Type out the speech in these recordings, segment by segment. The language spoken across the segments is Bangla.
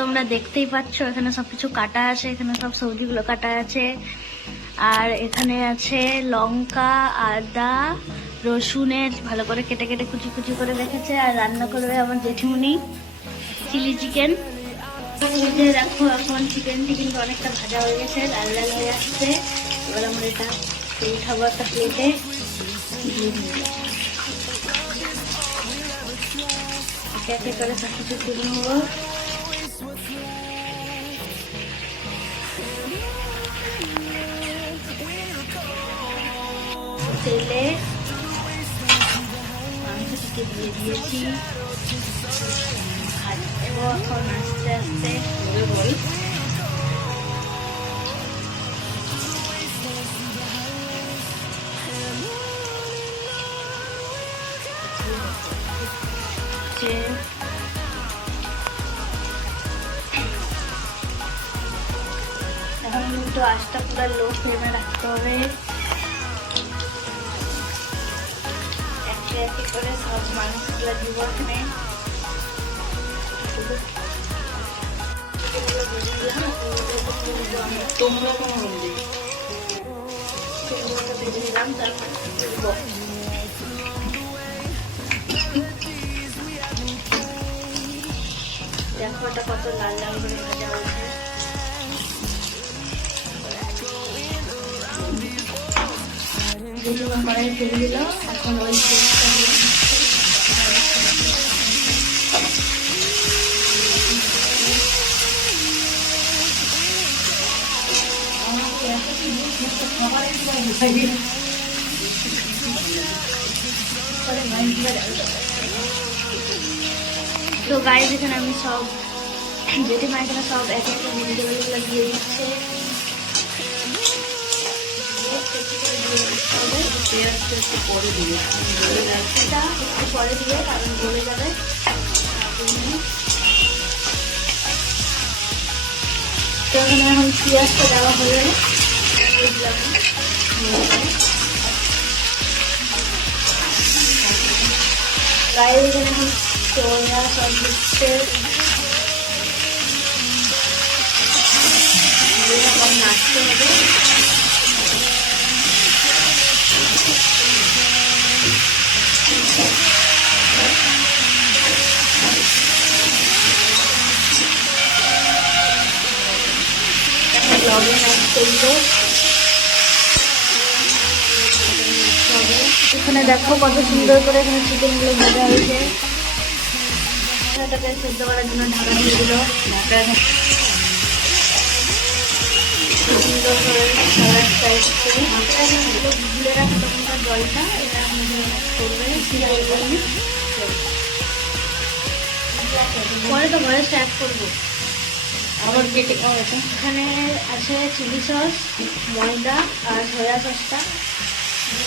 তোমরা দেখতেই পাচ্ছ এখানে সবকিছু কাটা আছে, এখানে সব সবজিগুলো কাটা আছে। আর এখানে আছে লঙ্কা, আদা, রসুনের ভালো করে কেটে কেটে কুচি কুচি করে রেখেছে। আর রান্না করবে আমার জেঠিমুনি চিলি চিকেন। দেখো এখন চিকেনটি কিন্তু অনেকটা ভাজা হয়ে গেছে, লাল লাল হয়ে আসছে। এবার আমরা এটা উঠাবো একটা প্লেটে। একে একে করে সব কিছু তুলে নেবো। তেলে মাংসটিকে দিয়ে দিয়েছি, ভাজবো এখন আস্তে আস্তে। বল এখন কিন্তু আঁচটা পুরো লো ফ্লেমে রাখতে হবে। একে একে করে সব মাংসগুলো দিব এখানে। ভেজে নিলাম, তারপর দেখো এটা কত লাল লাল করে ভাজা হয়েছে। কড়াই তেল দিল, এখন ওই তো গাইস এখানে আমি সব জেঠিমা এখানে সব একে একে ভেজিটেবলগুলো দিয়ে দিচ্ছে। একটু পরে দিয়ে কারণ গলে যাবে। তো এখানে এখন পেঁয়াজটা দেওয়া হয়ে গায়ে এখানে এখন সোয়া সস দিচ্ছে। এরকম নাচতে হবে। লবণ অ্যাড করবো। এখানে দেখো কত সুন্দর করে এখানে চিকেনগুলো ভাজা হয়েছে। এটাকে সেদ্ধ করার জন্য ঢাকা দিয়ে দিল। সুন্দর করে সালাড টাইপ করে ভুলে রাখা তখনকার জলটা এটা করবে। পরে তো ভয়েসটা অ্যাড করবো। আবার কেটে এখানে আছে চিলি সস, ময়দা আর সয়া সসটা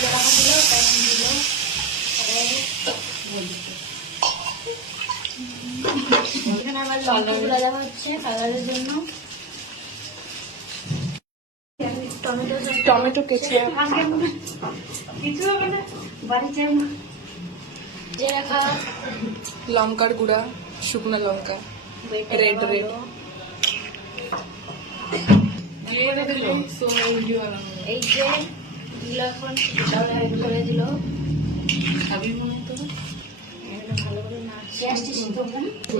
রাখা ছিল, তখন দিল। এখানে আবার লঙ্কাগুলো দেওয়া হচ্ছে কালারের জন্য। টমেটো কেচে কিছু হবে না, বাড়ি চাই না। যে রাখা লঙ্কার গুঁড়া, শুকনো লঙ্কা, রেড রেড। এই যে দিল এখন করে দিল। ভালো করে নাড়ছে।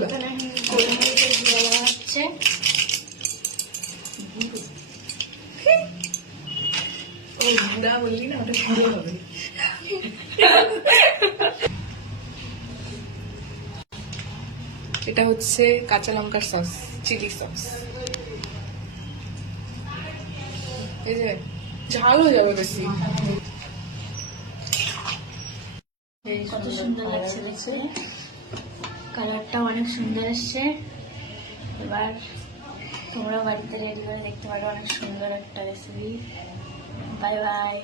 এখানে গোলমরিচের গুঁড়া দেওয়া হচ্ছে। বললি না ওটা ভালো হবে। এটা হচ্ছে কাঁচা লঙ্কার সস, চিলি সস। এই যে ঝাল হয়ে যাবে বেশি। কত সুন্দর লাগছে দেখতে, কালারটা অনেক সুন্দর এসছে। এবার তোমরা বাড়িতে রেডি করে দেখতে পারো, অনেক সুন্দর একটা রেসিপি। Bye bye.